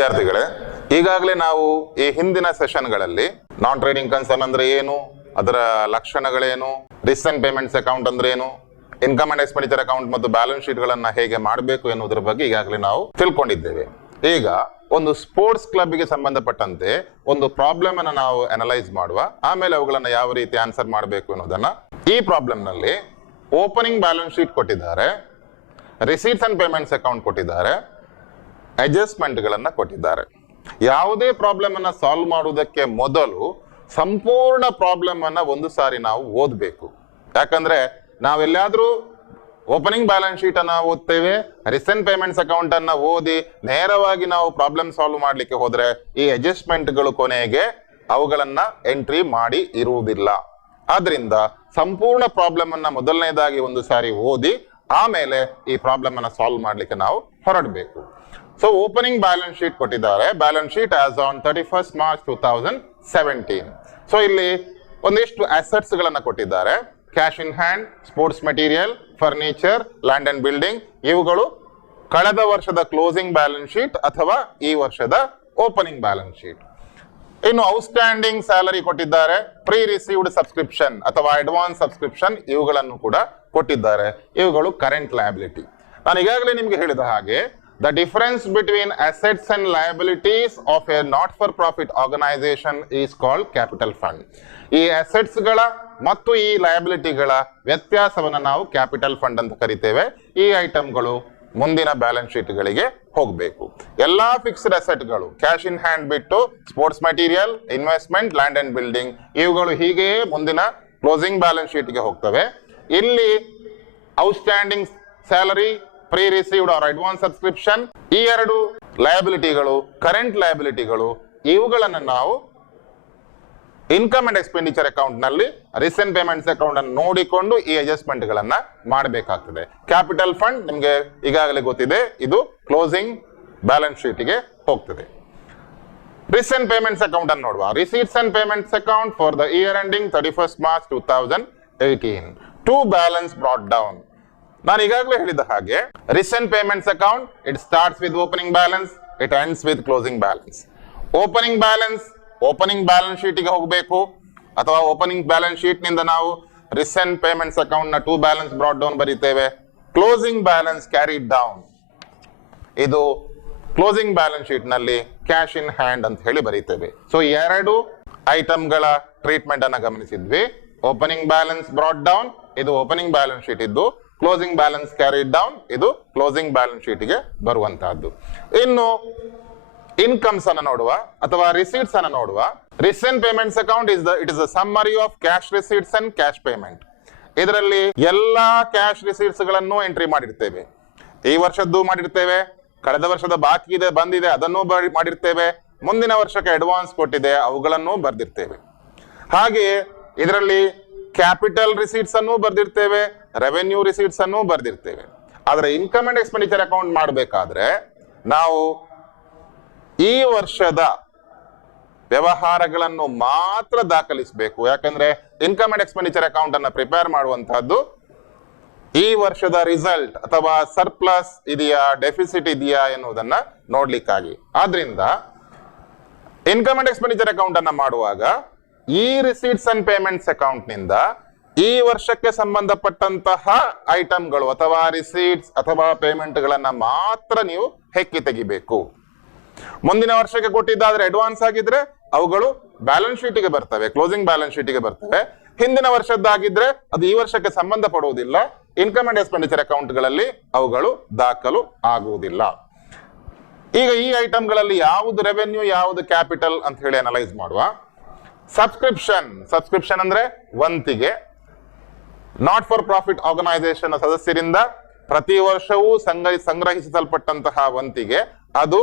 ವಿದ್ಯಾರ್ಥಿಗಳೇ, ಈಗಾಗಲೇ ನಾವು ಈ ಹಿಂದಿನ ಸೆಷನ್ಗಳಲ್ಲಿ ನಾನ್ ಟ್ರೇಡಿಂಗ್ ಕನ್ಸರ್ನ್ ಅಂದ್ರೆ ಏನು, ಅದರ ಲಕ್ಷಣಗಳೇನು, ರೀಸೆಂಟ್ ಪೇಮೆಂಟ್ಸ್ ಅಕೌಂಟ್ ಅಂದ್ರೆ ಏನು, ಇನ್ಕಮ್ ಅಂಡ್ ಎಕ್ಸ್ಪೆಂಡಿಚರ್ ಅಕೌಂಟ್ ಮತ್ತು ಬ್ಯಾಲೆನ್ಸ್ ಶೀಟ್ ಗಳನ್ನ ಹೇಗೆ ಮಾಡಬೇಕು ಎನ್ನುವುದರ ಬಗ್ಗೆ ಈಗಾಗಲೇ ನಾವು ತಿಳ್ಕೊಂಡಿದ್ದೇವೆ. ಈಗ ಒಂದು ಸ್ಪೋರ್ಟ್ಸ್ ಕ್ಲಬ್ ಗೆ ಸಂಬಂಧಪಟ್ಟಂತೆ ಒಂದು ಪ್ರಾಬ್ಲಮ್ ಅನ್ನು ನಾವು ಅನಲೈಸ್ ಮಾಡುವ, ಆಮೇಲೆ ಅವುಗಳನ್ನ ಯಾವ ರೀತಿ ಆನ್ಸರ್ ಮಾಡಬೇಕು ಅನ್ನೋದನ್ನ. ಈ ಪ್ರಾಬ್ಲಮ್ ನಲ್ಲಿ ಓಪನಿಂಗ್ ಬ್ಯಾಲೆನ್ಸ್ ಶೀಟ್ ಕೊಟ್ಟಿದ್ದಾರೆ, ರಿಸೀಟ್ಸ್ ಅಂಡ್ ಪೇಮೆಂಟ್ಸ್ ಅಕೌಂಟ್ ಕೊಟ್ಟಿದ್ದಾರೆ, ಅಡ್ಜಸ್ಟ್ಮೆಂಟ್ ಗಳನ್ನ ಕೊಟ್ಟಿದ್ದಾರೆ. ಯಾವುದೇ ಪ್ರಾಬ್ಲಮ್ ಅನ್ನ ಸಾಲ್ವ್ ಮಾಡುವುದಕ್ಕೆ ಮೊದಲು ಸಂಪೂರ್ಣ ಪ್ರಾಬ್ಲಮ್ ಅನ್ನ ಒಂದು ಸಾರಿ ನಾವು ಓದಬೇಕು. ಯಾಕಂದ್ರೆ ನಾವೆಲ್ಲಾದ್ರೂ ಓಪನಿಂಗ್ ಬ್ಯಾಲೆನ್ಸ್ ಶೀಟ್ ಅನ್ನ ಓದ್ತೇವೆ, ರೀಸೆಂಟ್ ಪೇಮೆಂಟ್ಸ್ ಅಕೌಂಟ್ ಅನ್ನ ಓದಿ ನೇರವಾಗಿ ನಾವು ಪ್ರಾಬ್ಲಮ್ ಸಾಲ್ವ್ ಮಾಡ್ಲಿಕ್ಕೆ ಹೋದ್ರೆ ಈ ಅಡ್ಜಸ್ಟ್ಮೆಂಟ್ ಗಳು ಕೊನೆಗೆ ಅವುಗಳನ್ನ ಎಂಟ್ರಿ ಮಾಡಿ ಇರುವುದಿಲ್ಲ. ಆದ್ರಿಂದ ಸಂಪೂರ್ಣ ಪ್ರಾಬ್ಲಮ್ ಅನ್ನ ಮೊದಲನೇದಾಗಿ ಒಂದು ಸಾರಿ ಓದಿ ಆಮೇಲೆ ಈ ಪ್ರಾಬ್ಲಮ್ ಅನ್ನ ಸಾಲ್ವ್ ಮಾಡ್ಲಿಕ್ಕೆ ನಾವು ಹೊರಡಬೇಕು. ಸೊ ಓಪನಿಂಗ್ ಬ್ಯಾಲೆನ್ಸ್ ಶೀಟ್ ಕೊಟ್ಟಿದ್ದಾರೆ, balance sheet as on 31st March 2017. So ಇಲ್ಲಿ ಒಂದಿಷ್ಟು ಅಸೆಟ್ಸ್ ಗಳನ್ನ ಕೊಟ್ಟಿದ್ದಾರೆ. Cash in hand, sports material, furniture, land and building, ಇವುಗಳು ಕಳೆದ ವರ್ಷದ ಕ್ಲೋಸಿಂಗ್ ಬ್ಯಾಲೆನ್ಸ್ ಶೀಟ್ ಅಥವಾ ಈ ವರ್ಷದ ಓಪನಿಂಗ್ ಬ್ಯಾಲೆನ್ಸ್ ಶೀಟ್. ಇನ್ನು ಔಟ್ಸ್ಟ್ಯಾಂಡಿಂಗ್ ಸ್ಯಾಲರಿ ಕೊಟ್ಟಿದ್ದಾರೆ, ಪ್ರೀ ರಿಸೀವ್ಡ್ ಸಬ್ಸ್ಕ್ರಿಪ್ಷನ್ ಅಥವಾ ಅಡ್ವಾನ್ಸ್ ಸಬ್ಸ್ಕ್ರಿಪ್ಷನ್ ಇವುಗಳನ್ನು ಕೂಡ ಕೊಟ್ಟಿದ್ದಾರೆ. ಇವುಗಳು ಕರೆಂಟ್ ಲಯಬಿಲಿಟಿ. ನಾನು ಈಗಾಗಲೇ ನಿಮಗೆ ಹೇಳಿದ ಹಾಗೆ the difference between assets and liabilities of a not for profit organization is called capital fund. ಈ ಅಸೆಟ್ಸ್ ಗಳ ಮತ್ತು ಈ ಲಯಬಿಲಿಟಿಗಳ ವ್ಯತ್ಯಾಸವನ್ನು ನಾವು ಕ್ಯಾಪಿಟಲ್ ಫಂಡ್ ಅಂತ ಕರಿತೇವೆ. ಈ ಐಟಮ್ಗಳು ಮುಂದಿನ ಬ್ಯಾಲೆನ್ಸ್ ಶೀಟ್ ಗಳಿಗೆ ಹೋಗಬೇಕು. ಎಲ್ಲಾ ಫಿಕ್ಸ್ಡ್ ಅಸೆಟ್ಗಳು ಕ್ಯಾಶ್ ಇನ್ ಹ್ಯಾಂಡ್ ಬಿಟ್ಟು sports material, investment, land and building ಇವುಗಳು ಹೀಗೆಯೇ ಮುಂದಿನ ಕ್ಲೋಸಿಂಗ್ ಬ್ಯಾಲೆನ್ಸ್ ಶೀಟ್ ಗೆ ಹೋಗ್ತವೆ. ಇಲ್ಲಿ outstanding salary, pre received or advance subscription, ಈ ಎರಡು ಲಯಬಿಲಿಟಿಗಳು ಕರೆಂಟ್ ಲಯಬಿಲಿಟಿಗಳು. ಇವುಗಳನ್ನು ನಾವು ಇನ್ಕಮ್ ಅಂಡ್ ಎಕ್ಸ್ಪೆಂಡಿಚರ್ ಅಕೌಂಟ್ ನಲ್ಲಿ ರೀಸೆಂಟ್ ಪೇಮೆಂಟ್ಸ್ ಅಕೌಂಟ್ ಅನ್ನು ನೋಡಿಕೊಂಡು ಈ ಅಡ್ಜಸ್ಟ್ಮೆಂಟ್ ಗಳನ್ನ ಮಾಡಬೇಕಾಗ್ತದೆ. ಕ್ಯಾಪಿಟಲ್ ಫಂಡ್ ನಿಮ್ಗೆ ಈಗಾಗಲೇ ಗೊತ್ತಿದೆ, ಇದು ಕ್ಲೋಸಿಂಗ್ ಬ್ಯಾಲೆನ್ಸ್ ಶೀಟ್ ಗೆ ಹೋಗ್ತದೆ. ರೀಸೆಂಟ್ ಪೇಮೆಂಟ್ಸ್ ಅಕೌಂಟ್ ಅನ್ನು ನೋಡುವ. Receipts and payments account for the year ending 31st March 2018 to balance brought down. ನಾನು ಈಗಾಗಲೇ ಹೇಳಿದ ಹಾಗೆ recent payments account it starts with opening balance, it ends with closing balance. Opening balance sheet ಗೆ ಹೋಗಬೇಕು ಅಥವಾ opening balance sheet ನಿಂದ ನಾವು recent payments account ನ ಟು ಬ್ಯಾಲೆನ್ಸ್ ಬ್ರಾಟ್ ಡೌನ್ ಬರೀತೇವೆ. ಕ್ಲೋಸಿಂಗ್ ಬ್ಯಾಲೆನ್ಸ್ ಕ್ಯಾರಿಡ್ ಡೌನ್, ಇದು ಕ್ಲೋಸಿಂಗ್ ಬ್ಯಾಲೆನ್ಸ್ ಶೀಟ್ ನಲ್ಲಿ cash in hand ಅಂತ ಹೇಳಿ ಬರೀತೇವೆ. ಸೊ ಎರಡು ಐಟಮ್ ಗಳ ಟ್ರೀಟ್ಮೆಂಟ್ ಅನ್ನ ಗಮನಿಸಿದ್ವಿ. ಓಪನಿಂಗ್ ಬ್ಯಾಲೆನ್ಸ್ ಬ್ರಾಟ್ ಡೌನ್, ಇದು ಓಪನಿಂಗ್ ಬ್ಯಾಲೆನ್ಸ್ ಶೀಟ್ ಇದ್ದು, ಕ್ಲೋಸಿಂಗ್ ಬ್ಯಾಲೆನ್ಸ್ ಕ್ಯಾರಿಡ್ ಡೌನ್, ಇದು ಕ್ಲೋಸಿಂಗ್ ಬ್ಯಾಲೆನ್ಸ್ ಶೀಟ್ ಗೆ ಬರುವಂತಹದ್ದು. ಇನ್ನು ಇನ್ಕಮ್ಸ್ ಅನ್ನ ನೋಡುವ ಅಥವಾ ರಿಸೀಟ್ಸ್ ಅನ್ನ ನೋಡುವ. Recent payments account it is a summary of cash receipts and cash payment. ಇದರಲ್ಲಿ ಎಲ್ಲಾ ಕ್ಯಾಶ್ ರಿಸೀಟ್ಸ್ ಗಳನ್ನು ಎಂಟ್ರಿ ಮಾಡಿರ್ತೇವೆ. ಈ ವರ್ಷದ್ದು ಮಾಡಿರ್ತೇವೆ, ಕಳೆದ ವರ್ಷದ ಬಾಕಿ ಇದೆ ಬಂದಿದೆ ಅದನ್ನು ಮಾಡಿರ್ತೇವೆ, ಮುಂದಿನ ವರ್ಷಕ್ಕೆ ಅಡ್ವಾನ್ಸ್ ಕೊಟ್ಟಿದೆ ಅವುಗಳನ್ನು ಬರ್ದಿರ್ತೇವೆ. ಹಾಗೆಯೇ ಇದರಲ್ಲಿ ಕ್ಯಾಪಿಟಲ್ ರಿಸೀಟ್ಸ್ ಅನ್ನು ಬರ್ದಿರ್ತೇವೆ, ರೆವೆನ್ಯೂ ರಿಸೀಟ್ಸ್ ಅನ್ನು ಬರ್ದಿರ್ತೇವೆ. ಆದ್ರೆ ಇನ್ಕಮ್ ಅಂಡ್ ಎಕ್ಸ್ಪೆಂಡಿಚರ್ ಅಕೌಂಟ್ ಮಾಡಬೇಕಾದ್ರೆ ನಾವು ಈ ವರ್ಷದ ವ್ಯವಹಾರಗಳನ್ನು ಮಾತ್ರ ದಾಖಲಿಸಬೇಕು. ಯಾಕಂದ್ರೆ ಇನ್ಕಮ್ ಅಂಡ್ ಎಕ್ಸ್ಪೆಂಡಿಚರ್ ಅಕೌಂಟ್ ಅನ್ನ ಪ್ರಿಪೇರ್ ಮಾಡುವಂತಹದ್ದು ಈ ವರ್ಷದ ರಿಸಲ್ಟ್ ಅಥವಾ ಸರ್ಪ್ಲಸ್ ಇದೆಯಾ, ಡೆಫಿಸಿಟ್ ಇದೆಯಾ ಎನ್ನುವುದನ್ನ ನೋಡ್ಲಿಕ್ಕಾಗಿ. ಆದ್ರಿಂದ ಇನ್ಕಮ್ ಅಂಡ್ ಎಕ್ಸ್ಪೆಂಡಿಚರ್ ಅಕೌಂಟ್ ಅನ್ನ ಮಾಡುವಾಗ ಈ ರಿಸೀಟ್ಸ್ ಅಂಡ್ ಪೇಮೆಂಟ್ಸ್ ಅಕೌಂಟ್ ನಿಂದ ಈ ವರ್ಷಕ್ಕೆ ಸಂಬಂಧಪಟ್ಟಂತಹ ಐಟಮ್ಗಳು ಅಥವಾ ರಿಸೀಟ್ಸ್ ಅಥವಾ ಪೇಮೆಂಟ್ ಗಳನ್ನ ಮಾತ್ರ ನೀವು ಹೆಕ್ಕಿ ತೆಗಿಬೇಕು. ಮುಂದಿನ ವರ್ಷಕ್ಕೆ ಕೊಟ್ಟಿದ್ದಾದ್ರೆ ಅಡ್ವಾನ್ಸ್ ಆಗಿದ್ರೆ ಅವುಗಳು ಬ್ಯಾಲೆನ್ಸ್ ಶೀಟ್ ಗೆ ಬರ್ತವೆ, ಕ್ಲೋಸಿಂಗ್ ಬ್ಯಾಲೆನ್ಸ್ ಶೀಟ್ ಗೆ ಬರ್ತವೆ. ಹಿಂದಿನ ವರ್ಷದ್ದಾಗಿದ್ರೆ ಅದು ಈ ವರ್ಷಕ್ಕೆ ಸಂಬಂಧ ಪಡುವುದಿಲ್ಲ, ಇನ್ಕಮ್ ಅಂಡ್ ಎಕ್ಸ್ಪೆಂಡಿಚರ್ ಅಕೌಂಟ್ ಗಳಲ್ಲಿ ಅವುಗಳು ದಾಖಲು ಆಗುವುದಿಲ್ಲ. ಈಗ ಈ ಐಟಮ್ಗಳಲ್ಲಿ ಯಾವುದು ರೆವೆನ್ಯೂ ಯಾವುದು ಕ್ಯಾಪಿಟಲ್ ಅಂತ ಹೇಳಿ ಅನಲೈಸ್ ಮಾಡುವ. ಸಬ್ಸ್ಕ್ರಿಪ್ಷನ್ ಅಂದ್ರೆ ವಂತಿಗೆ. ನಾಟ್ ಫಾರ್ ಪ್ರಾಫಿಟ್ ಆರ್ಗನೈಸೇಷನ್ ಸದಸ್ಯರಿಂದ ಪ್ರತಿ ವರ್ಷವೂ ಸಂಗ್ರಹಿಸಲ್ಪಟ್ಟಂತಹ ವಂತಿಗೆ, ಅದು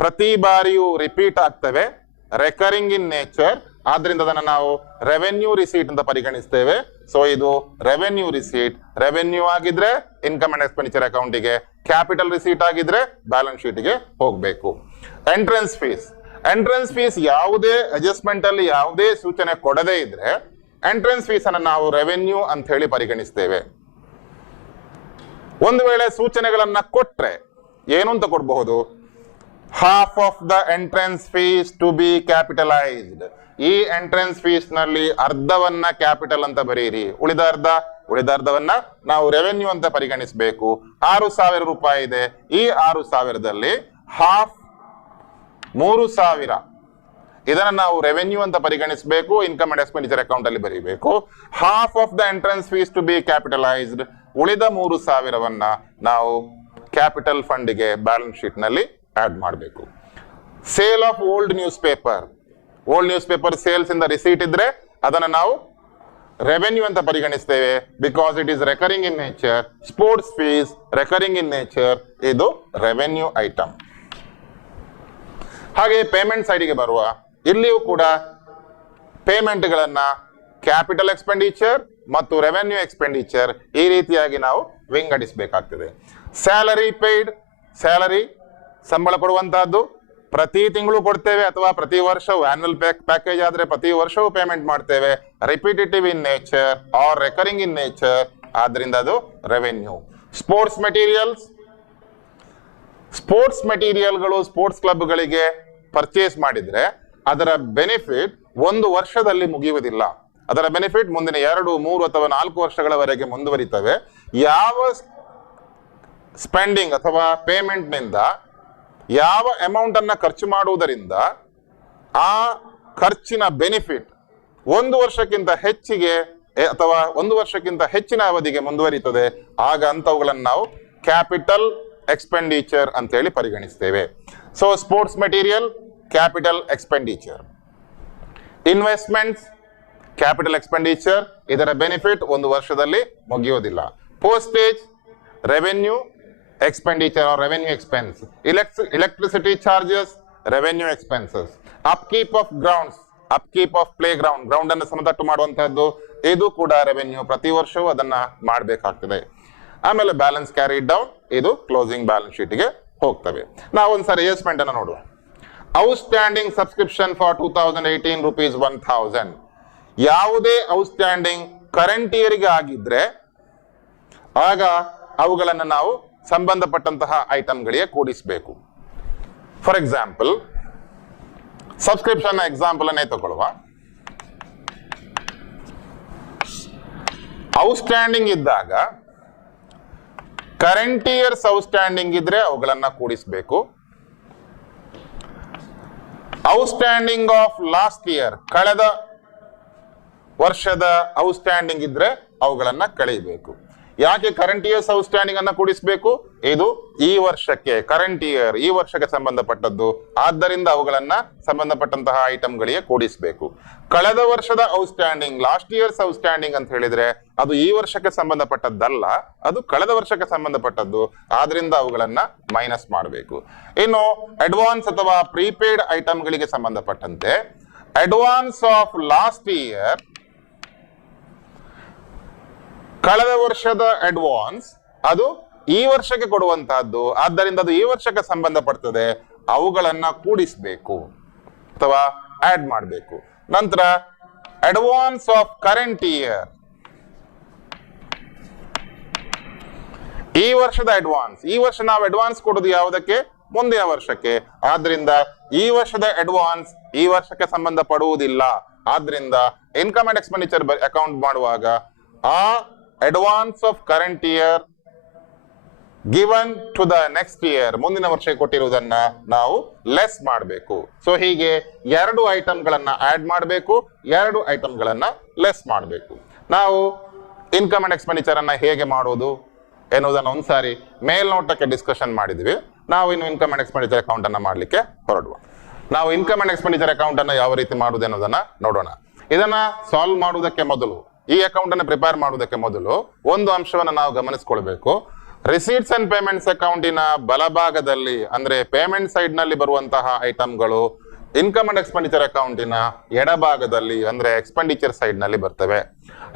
ಪ್ರತಿ ಬಾರಿಯೂ ರಿಪೀಟ್ ಆಗ್ತವೆ, ರೆಕರಿಂಗ್ ಇನ್ ನೇಚರ್. ಆದ್ರಿಂದ ಅದನ್ನು ನಾವು ರೆವೆನ್ಯೂ ರಿಸೀಟ್ ಅಂತ ಪರಿಗಣಿಸ್ತೇವೆ. ಸೊ ಇದು ರೆವೆನ್ಯೂ ರಿಸೀಟ್. ರೆವೆನ್ಯೂ ಆಗಿದ್ರೆ ಇನ್ಕಮ್ ಅಂಡ್ ಎಕ್ಸ್ಪೆಂಡಿಚರ್ ಅಕೌಂಟಿಗೆ, ಕ್ಯಾಪಿಟಲ್ ರಿಸೀಟ್ ಆಗಿದ್ರೆ ಬ್ಯಾಲೆನ್ಸ್ ಶೀಟ್ ಗೆ ಹೋಗಬೇಕು. ಎಂಟ್ರೆನ್ಸ್ ಫೀಸ್ ಯಾವುದೇ ಅಡ್ಜಸ್ಟ್ಮೆಂಟ್ ಅಲ್ಲಿ ಯಾವುದೇ ಸೂಚನೆ ಕೊಡದೇ ಇದ್ರೆ ಎಂಟ್ರೆನ್ಸ್ ಫೀಸ್ ಅನ್ನು ನಾವು ರೆವೆನ್ಯೂ ಅಂತ ಹೇಳಿ ಪರಿಗಣಿಸ್ತೇವೆ. ಒಂದು ವೇಳೆ ಸೂಚನೆಗಳನ್ನ ಕೊಟ್ರೆ ಏನು ಅಂತ ಕೊಡಬಹುದು, half of the entrance fees to be capitalized. ಈ ಎಂಟ್ರೆನ್ಸ್ ಫೀಸ್ ನಲ್ಲಿ ಅರ್ಧವನ್ನ ಕ್ಯಾಪಿಟಲ್ ಅಂತ ಬರೀರಿ, ಉಳಿದ ಅರ್ಧವನ್ನ ನಾವು ರೆವೆನ್ಯೂ ಅಂತ ಪರಿಗಣಿಸಬೇಕು. 6,000 ರೂಪಾಯಿ ಇದೆ. ಈ 6,000ದಲ್ಲಿ ಹಾಫ್ 3,000 ಇದನ್ನ ನಾವು ರೆವೆನ್ಯೂ ಅಂತ ಪರಿಗಣಿಸಬೇಕು, ಇನ್ಕಮ್ ಅಂಡ್ ಎಕ್ಸ್ಪೆಂಡಿಚರ್ ಅಕೌಂಟ್ ಅಲ್ಲಿ ಬರೀಬೇಕು. Half of the entrance fees to be capitalised, ಉಳಿದ 3,000ವನ್ನ ನಾವು ಕ್ಯಾಪಿಟಲ್ ಫಂಡ್ಗೆ ಬ್ಯಾಲೆನ್ಸ್ ಶೀಟ್ ನಲ್ಲಿ ಆಡ್ ಮಾಡಬೇಕು. Sale of old newspaper sales ಇಂದ ರಿಸೀಟ್ ಇದ್ರೆ ಅದನ್ನ ನಾವು ರೆವೆನ್ಯೂ ಅಂತ ಪರಿಗಣಿಸ್ತೇವೆ, because it is recurring in nature. Sports fees recurring in nature, ಇದು ರೆವೆನ್ಯೂ ಐಟಮ್. ಹಾಗೆ ಪೇಮೆಂಟ್ ಸೈಡ್ಗೆ ಬರುವ, ಇಲ್ಲಿಯೂ ಕೂಡ ಪೇಮೆಂಟ್ಗಳನ್ನ ಕ್ಯಾಪಿಟಲ್ ಎಕ್ಸ್ಪೆಂಡಿಚರ್ ಮತ್ತು ರೆವೆನ್ಯೂ ಎಕ್ಸ್ಪೆಂಡಿಚರ್ ಈ ರೀತಿಯಾಗಿ ನಾವು ವಿಂಗಡಿಸಬೇಕಾಗ್ತದೆ. ಸ್ಯಾಲರಿ ಪೇಯ್ಡ್, ಸ್ಯಾಲರಿ ಸಂಬಳ ಕೊಡುವಂತಹದ್ದು ಪ್ರತಿ ತಿಂಗಳು ಕೊಡ್ತೇವೆ ಅಥವಾ ಪ್ರತಿ ವರ್ಷವೂ, ಆನ್ಯುವಲ್ ಪ್ಯಾಕೇಜ್ ಆದ್ರೆ ಪ್ರತಿ ವರ್ಷವೂ ಪೇಮೆಂಟ್ ಮಾಡ್ತೇವೆ. Repetitive in nature or recurring in nature, ಆದ್ರಿಂದ ಅದು ರೆವೆನ್ಯೂ. ಸ್ಪೋರ್ಟ್ಸ್ ಮೆಟೀರಿಯಲ್ಗಳು ಸ್ಪೋರ್ಟ್ಸ್ ಕ್ಲಬ್ಗಳಿಗೆ ಪರ್ಚೇಸ್ ಮಾಡಿದ್ರೆ ಅದರ ಬೆನಿಫಿಟ್ 1 ವರ್ಷದಲ್ಲಿ ಮುಗಿಯುವುದಿಲ್ಲ. ಅದರ ಬೆನಿಫಿಟ್ ಮುಂದಿನ 2, 3 ಅಥವಾ 4 ವರ್ಷಗಳವರೆಗೆ ಮುಂದುವರಿತವೆ. ಯಾವ ಸ್ಪೆಂಡಿಂಗ್ ಅಥವಾ ಪೇಮೆಂಟ್ ನಿಂದ ಯಾವ ಅಮೌಂಟ್ ಅನ್ನ ಖರ್ಚು ಮಾಡುವುದರಿಂದ ಆ ಖರ್ಚಿನ ಬೆನಿಫಿಟ್ 1 ವರ್ಷಕ್ಕಿಂತ ಹೆಚ್ಚಿಗೆ ಅಥವಾ 1 ವರ್ಷಕ್ಕಿಂತ ಹೆಚ್ಚಿನ ಅವಧಿಗೆ ಮುಂದುವರಿತದೆ, ಆಗ ಅಂತವುಗಳನ್ನು ನಾವು ಕ್ಯಾಪಿಟಲ್ ಎಕ್ಸ್ಪೆಂಡಿಚರ್ ಅಂತ ಹೇಳಿ ಪರಿಗಣಿಸ್ತೇವೆ. So sports material capital expenditure. Investments capital expenditure, ಇದರ ಬೆನಿಫಿಟ್ 1 ವರ್ಷದಲ್ಲಿ ಮುಗಿಯೋದಿಲ್ಲ. Postage revenue expenditure or revenue expense. Electricity charges, revenue expenses. Upkeep of grounds, upkeep of playground, ground ಅನ್ನು ಸಮತಟ್ಟು ಮಾಡುವಂತಹದ್ದು, ಇದು ಕೂಡ ರೆವೆನ್ಯೂ. ಪ್ರತಿ ವರ್ಷವೂ ಅದನ್ನ ಮಾಡಬೇಕಾಗ್ತದೆ. ಆಮೇಲೆ ಬ್ಯಾಲೆನ್ಸ್ ಕ್ಯಾರಿ ಡೌನ್, ಇದು ಕ್ಲೋಸಿಂಗ್ ಬ್ಯಾಲೆನ್ಸ್ ಶೀಟ್ಗೆ ಹೋಗ್ತವೆ. ನಾವು ಒಂದ್ಸರಿ ಅಡ್ಜಸ್ಟ್ಮೆಂಟ್ ಅನ್ನು ನೋಡುವ. Outstanding subscription for 2018 rupees 1,000. ಯಾವುದೇ ಔಟ್ಸ್ಟ್ಯಾಂಡಿಂಗ್ ಕರೆಂಟ್ ಇಯರ್ಗೆ ಆಗಿದ್ರೆ ಆಗ ಅವುಗಳನ್ನು ನಾವು ಸಂಬಂಧಪಟ್ಟಂತಹ ಐಟಮ್ಗಳಿಗೆ ಕೂಡಿಸಬೇಕು. ಫಾರ್ ಎಕ್ಸಾಂಪಲ್ ಸಬ್ಸ್ಕ್ರಿಪ್ಷನ್ ಎಕ್ಸಾಂಪಲ್ ಅನ್ನೇ ತಗೊಳ್ಳುವ. ಔಟ್ಸ್ಟ್ಯಾಂಡಿಂಗ್ ಇದ್ದಾಗ ಕರೆಂಟ್ ಇಯರ್ಸ್ ಔಟ್ಸ್ಟ್ಯಾಂಡಿಂಗ್ ಇದ್ರೆ ಅವುಗಳನ್ನ ಕೂಡಿಸಬೇಕು. ಔಟ್ಸ್ಟ್ಯಾಂಡಿಂಗ್ ಆಫ್ ಲಾಸ್ಟ್ ಇಯರ್, ಕಳೆದ ವರ್ಷದ ಔಟ್ಸ್ಟ್ಯಾಂಡಿಂಗ್ ಇದ್ರೆ ಅವುಗಳನ್ನ ಕಳೆಯಬೇಕು. ಯಾಕೆ ಕರೆಂಟ್ ಇಯರ್ಸ್ ಔಟ್ಸ್ಟ್ಯಾಂಡಿಂಗ್ ಅನ್ನ ಕೂಡಿಸಬೇಕು? ಇದು ಈ ವರ್ಷಕ್ಕೆ, ಕರೆಂಟ್ ಇಯರ್ ಈ ವರ್ಷಕ್ಕೆ ಸಂಬಂಧಪಟ್ಟದ್ದು, ಆದ್ದರಿಂದ ಅವುಗಳನ್ನ ಸಂಬಂಧಪಟ್ಟಂತಹ ಐಟಮ್ಗಳಿಗೆ ಕೂಡಿಸಬೇಕು. ಕಳೆದ ವರ್ಷದ ಔಟ್ಸ್ಟ್ಯಾಂಡಿಂಗ್, ಲಾಸ್ಟ್ ಇಯರ್ಸ್ ಔಟ್ಸ್ಟ್ಯಾಂಡಿಂಗ್ ಅಂತ ಹೇಳಿದ್ರೆ ಅದು ಈ ವರ್ಷಕ್ಕೆ ಸಂಬಂಧಪಟ್ಟದ್ದಲ್ಲ, ಅದು ಕಳೆದ ವರ್ಷಕ್ಕೆ ಸಂಬಂಧಪಟ್ಟದ್ದು, ಆದ್ರಿಂದ ಅವುಗಳನ್ನ ಮೈನಸ್ ಮಾಡಬೇಕು. ಇನ್ನು ಅಡ್ವಾನ್ಸ್ ಅಥವಾ ಪ್ರೀಪೇಯ್ಡ್ ಐಟಮ್ಗಳಿಗೆ ಸಂಬಂಧಪಟ್ಟಂತೆ ಅಡ್ವಾನ್ಸ್ ಆಫ್ ಲಾಸ್ಟ್ ಇಯರ್, ಕಳೆದ ವರ್ಷದ ಅಡ್ವಾನ್ಸ್ ಅದು ಈ ವರ್ಷಕ್ಕೆ ಕೊಡುವಂತಹದ್ದು, ಆದ್ದರಿಂದ ಅದು ಈ ವರ್ಷಕ್ಕೆ ಸಂಬಂಧಪಡ್ತದೆ, ಅವುಗಳನ್ನ ಕೂಡಿಸಬೇಕು ಅಥವಾ ಆಡ್ ಮಾಡಬೇಕು. ನಂತರ ಅಡ್ವಾನ್ಸ್ ಆಫ್ ಕರೆಂಟ್ ಇಯರ್, ಈ ವರ್ಷದ ಅಡ್ವಾನ್ಸ್, ಈ ವರ್ಷ ನಾವು ಅಡ್ವಾನ್ಸ್ ಕೊಡೋದು ಯಾವುದಕ್ಕೆ? ಮುಂದಿನ ವರ್ಷಕ್ಕೆ, ಆದ್ರಿಂದ ಈ ವರ್ಷದ ಅಡ್ವಾನ್ಸ್ ಈ ವರ್ಷಕ್ಕೆ ಸಂಬಂಧಪಡುವುದಿಲ್ಲ. ಆದ್ರಿಂದ ಇನ್ಕಮ್ ಅಂಡ್ ಎಕ್ಸ್ಪೆಂಡಿಚರ್ ಅಕೌಂಟ್ ಮಾಡುವಾಗ ಆ advance of current year given to the next year, ಮುಂದಿನ ವರ್ಷಕ್ಕೆ ಕೊಟ್ಟಿರುವುದನ್ನ ನಾವು ಲೆಸ್ ಮಾಡಬೇಕು. ಸೊ ಹೀಗೆ 2 ಐಟಮ್ಗಳನ್ನ ಆಡ್ ಮಾಡಬೇಕು, 2 ಐಟಮ್ಗಳನ್ನ ಲೆಸ್ ಮಾಡಬೇಕು. ನಾವು ಇನ್ಕಮ್ ಅಂಡ್ ಎಕ್ಸ್ಪೆಂಡಿಚರ್ ಅನ್ನ ಹೇಗೆ ಮಾಡೋದು ಎನ್ನುವುದನ್ನು ಒಂದ್ಸಾರಿ ಮೇಲ್ನೋಟಕ್ಕೆ ಡಿಸ್ಕಷನ್ ಮಾಡಿದ್ವಿ. ನಾವು ಇನ್ನು ಇನ್ಕಮ್ ಅಂಡ್ ಎಕ್ಸ್ಪೆಂಡಿಚರ್ ಅಕೌಂಟ್ ಅನ್ನ ಮಾಡ್ಲಿಕ್ಕೆ ಹೊರಡುವ. ನಾವು ಇನ್ಕಮ್ ಅಂಡ್ ಎಕ್ಸ್ಪೆಂಡಿಚರ್ ಅಕೌಂಟ್ ಅನ್ನ ಯಾವ ರೀತಿ ಮಾಡುವುದು ಅನ್ನೋದನ್ನ ನೋಡೋಣ. ಇದನ್ನ ಸಾಲ್ವ್ ಮಾಡುವುದಕ್ಕೆ ಮೊದಲು, ಈ ಅಕೌಂಟ್ ಅನ್ನು ಪ್ರಿಪೇರ್ ಮಾಡುವುದಕ್ಕೆ ಮೊದಲು ಒಂದು ಅಂಶವನ್ನು ನಾವು ಗಮನಿಸಿಕೊಳ್ಬೇಕು. ರಿಸೀಟ್ಸ್ ಅಂಡ್ ಪೇಮೆಂಟ್ಸ್ ಅಕೌಂಟಿನ ಬಲಭಾಗದಲ್ಲಿ ಅಂದ್ರೆ ಪೇಮೆಂಟ್ ಸೈಡ್ ನಲ್ಲಿ ಬರುವಂತಹ ಐಟಮ್ಗಳು ಇನ್ಕಮ್ ಅಂಡ್ ಎಕ್ಸ್ಪೆಂಡಿಚರ್ ಅಕೌಂಟಿನ ಎಡಭಾಗದಲ್ಲಿ ಅಂದ್ರೆ ಎಕ್ಸ್ಪೆಂಡಿಚರ್ ಸೈಡ್ ನಲ್ಲಿ ಬರ್ತವೆ.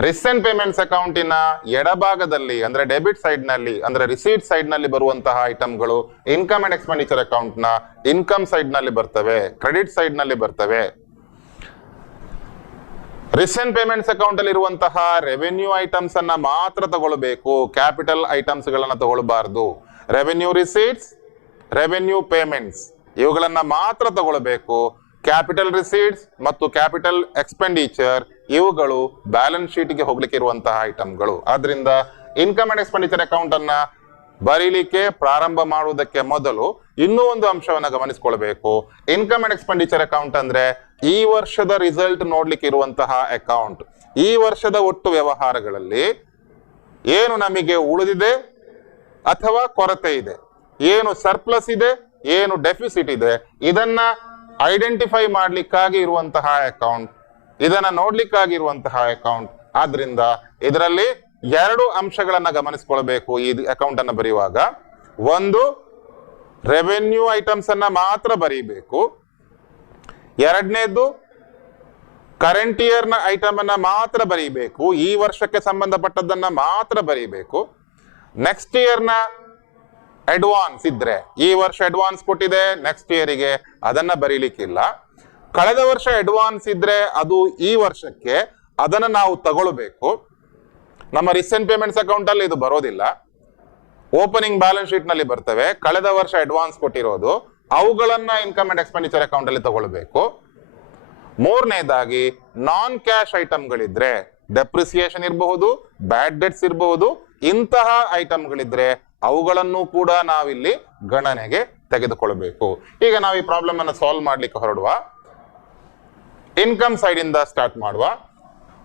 ರಿಸೀಟ್ಸ್ ಅಂಡ್ ಪೇಮೆಂಟ್ಸ್ ಅಕೌಂಟಿನ ಎಡಭಾಗದಲ್ಲಿ ಅಂದ್ರೆ ಡೆಬಿಟ್ ಸೈಡ್ ನಲ್ಲಿ ಅಂದ್ರೆ ರಿಸೀಟ್ ಸೈಡ್ ನಲ್ಲಿ ಬರುವಂತಹ ಐಟಮ್ಗಳು ಇನ್ಕಮ್ ಅಂಡ್ ಎಕ್ಸ್ಪೆಂಡಿಚರ್ ಅಕೌಂಟ್ ನ ಇನ್ಕಮ್ ಸೈಡ್ ನಲ್ಲಿ ಬರ್ತವೆ, ಕ್ರೆಡಿಟ್ ಸೈಡ್ ನಲ್ಲಿ ಬರ್ತವೆ. ರಿಸೆಂಟ್ ಪೇಮೆಂಟ್ಸ್ ಅಕೌಂಟ್ ಅಲ್ಲಿ ಇರುವಂತಹ ರೆವೆನ್ಯೂ ಐಟಮ್ಸ್ ಅನ್ನ ಮಾತ್ರ ತಗೊಳ್ಬೇಕು, ಕ್ಯಾಪಿಟಲ್ ಐಟಮ್ಸ್ ಗಳನ್ನ ತಗೊಳ್ಬಾರ್ದು. ರೆವೆನ್ಯೂ ರಿಸೀಟ್ಸ್, ರೆವೆನ್ಯೂ ಪೇಮೆಂಟ್ಸ್ ಇವುಗಳನ್ನ ಮಾತ್ರ ತಗೊಳ್ಬೇಕು. ಕ್ಯಾಪಿಟಲ್ ರಿಸೀಟ್ಸ್ ಮತ್ತು ಕ್ಯಾಪಿಟಲ್ ಎಕ್ಸ್ಪೆಂಡಿಚರ್ ಇವುಗಳು ಬ್ಯಾಲೆನ್ಸ್ ಶೀಟ್ಗೆ ಹೋಗ್ಲಿಕ್ಕೆ ಇರುವಂತಹ ಐಟಮ್ಗಳು. ಆದ್ರಿಂದ ಇನ್ಕಮ್ ಅಂಡ್ ಎಕ್ಸ್ಪೆಂಡಿಚರ್ ಅಕೌಂಟ್ ಅನ್ನ ಬರೀಲಿಕ್ಕೆ ಪ್ರಾರಂಭ ಮಾಡುವುದಕ್ಕೆ ಮೊದಲು ಇನ್ನೂ ಒಂದು ಅಂಶವನ್ನ ಗಮನಿಸಿಕೊಳ್ಬೇಕು. ಇನ್ಕಮ್ ಅಂಡ್ ಎಕ್ಸ್ಪೆಂಡಿಚರ್ ಅಕೌಂಟ್ ಅಂದ್ರೆ ಈ ವರ್ಷದ ರಿಸಲ್ಟ್ ನೋಡ್ಲಿಕ್ಕೆ ಇರುವಂತಹ ಅಕೌಂಟ್. ಈ ವರ್ಷದ ಒಟ್ಟು ವ್ಯವಹಾರಗಳಲ್ಲಿ ಏನು ನಮಗೆ ಉಳಿದಿದೆ ಅಥವಾ ಕೊರತೆ ಇದೆ, ಏನು ಸರ್ಪ್ಲಸ್ ಇದೆ, ಏನು ಡೆಫಿಸಿಟ್ ಇದೆ, ಇದನ್ನ ಐಡೆಂಟಿಫೈ ಮಾಡ್ಲಿಕ್ಕಾಗಿ ಇರುವಂತಹ ಅಕೌಂಟ್, ಇದನ್ನ ನೋಡ್ಲಿಕ್ಕಾಗಿರುವಂತಹ ಅಕೌಂಟ್. ಆದ್ರಿಂದ ಇದರಲ್ಲಿ ಎರಡು ಅಂಶಗಳನ್ನ ಗಮನಿಸಿಕೊಳ್ಬೇಕು ಈ ಅಕೌಂಟ್ ಅನ್ನ ಬರೆಯುವಾಗ. ಒಂದು, ರೆವೆನ್ಯೂ ಐಟಮ್ಸ್ ಅನ್ನ ಮಾತ್ರ ಬರೀಬೇಕು. ಎರಡನೇದು, ಕರೆಂಟ್ ಇಯರ್ ನ ಐಟಮ್ ಅನ್ನ ಮಾತ್ರ ಬರೀಬೇಕು. ಈ ವರ್ಷಕ್ಕೆ ಸಂಬಂಧಪಟ್ಟದನ್ನ ಮಾತ್ರ ಬರೀಬೇಕು. ನೆಕ್ಸ್ಟ್ ಇಯರ್ ನ ಅಡ್ವಾನ್ಸ್ ಇದ್ರೆ, ಈ ವರ್ಷ ಅಡ್ವಾನ್ಸ್ ಕೊಟ್ಟಿದೆ ನೆಕ್ಸ್ಟ್ ಇಯರಿಗೆ, ಅದನ್ನ ಬರೀಲಿಕ್ಕಿಲ್ಲ. ಕಳೆದ ವರ್ಷ ಅಡ್ವಾನ್ಸ್ ಇದ್ರೆ ಅದು ಈ ವರ್ಷಕ್ಕೆ ಅದನ್ನ ನಾವು ತಗೊಳ್ಬೇಕು. ನಮ್ಮ ರೀಸೆಂಟ್ ಪೇಮೆಂಟ್ಸ್ ಅಕೌಂಟ್ ಅಲ್ಲಿ ಇದು ಬರೋದಿಲ್ಲ, ಓಪನಿಂಗ್ ಬ್ಯಾಲೆನ್ಸ್ ಶೀಟ್ ನಲ್ಲಿ ಬರ್ತವೆ. ಕಳೆದ ವರ್ಷ ಅಡ್ವಾನ್ಸ್ ಕೊಟ್ಟಿರೋದು ಅವುಗಳನ್ನ ಇನ್ಕಮ್ ಅಂಡ್ ಎಕ್ಸ್ಪೆಂಡಿಚರ್ ಅಕೌಂಟ್ ಅಲ್ಲಿ ತಗೊಳ್ಬೇಕು. ಮೂರನೇದಾಗಿ, ನಾನ್ ಕ್ಯಾಶ್ ಐಟಮ್ಗಳಿದ್ರೆ, ಡೆಪ್ರಿಸಿಯೇಷನ್ ಇರಬಹುದು, ಬ್ಯಾಡ್ ಡೆಟ್ಸ್ ಇರಬಹುದು, ಇಂತಹ ಐಟಮ್ಗಳಿದ್ರೆ ಅವುಗಳನ್ನು ಕೂಡ ನಾವಿಲ್ಲಿ ಗಣನೆಗೆ ತೆಗೆದುಕೊಳ್ಬೇಕು. ಈಗ ನಾವು ಈ ಪ್ರಾಬ್ಲಮ್ ಅನ್ನು ಸಾಲ್ವ್ ಮಾಡ್ಲಿಕ್ಕೆ ಹೊರಡುವ. ಇನ್ಕಮ್ ಸೈಡ್ ಇಂದ ಸ್ಟಾರ್ಟ್ ಮಾಡುವ.